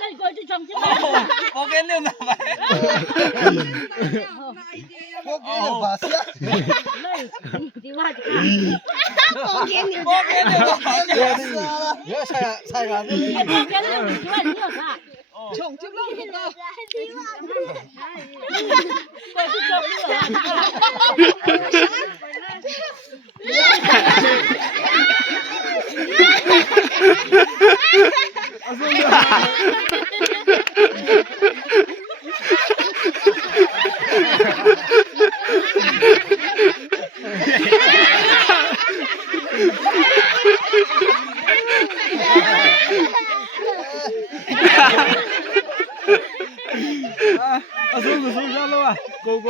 那你过去装进来。我给你拿来。我给你发现。你话就看。我给你拿来。你要菜干的。你别给了，你说你要啥？穷就老不到。过去装进来。送上了吧，哥哥。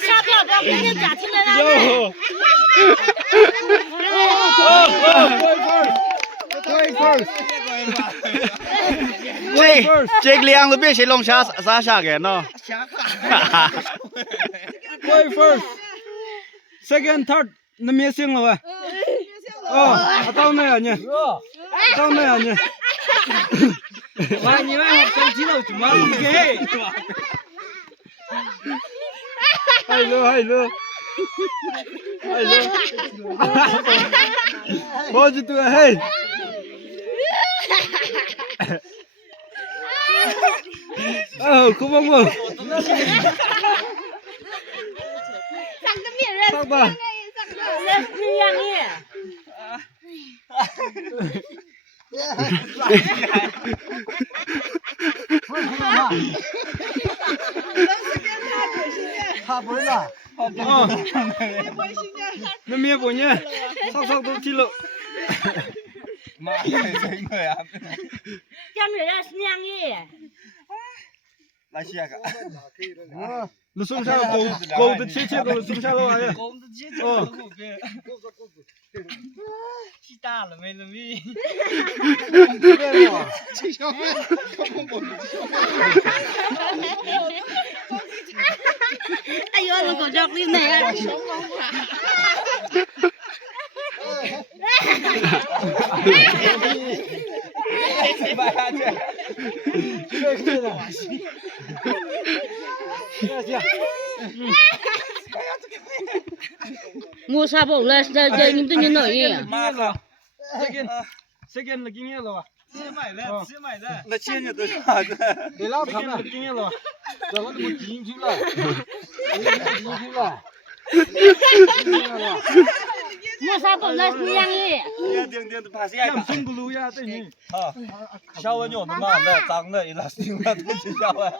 下不要给人家听来了。这两个别谁弄啥下个喏。Boy first, second, third, 那没行了喂。哦，到那样呢？到那样呢？哇，你们好真激动，怎么给？Hello. 我就对嘿。哦，可不不。上吧。这样耶。他不是啦。那没不呢？上都去了。妈呀，真的呀！家里人是娘耶。来下个。那送下狗的切狗送下了哎。狗的切狗狗别。气大了没了没。这小妹，哎呦，我狗叫你哪个？我啥不来？这你们这哪样？妈了，这个那经验了吧？谁买的？那钱就多少子？你老看了，经验了吧？这我都不进去了，我啥不来？娘耶！定怕谁呀？中不路呀，对你。啊，小文用的嘛，那脏的，一拉新的都是小文。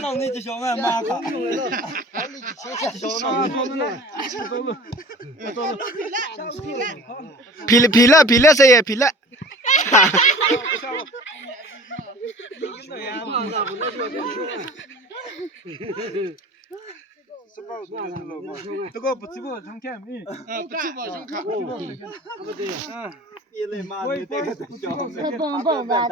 弄你这小孩妈卡。皮了谁也皮了。这个不吃不常看没？不吃不常看。一类妈的这个小。蹦蹦的。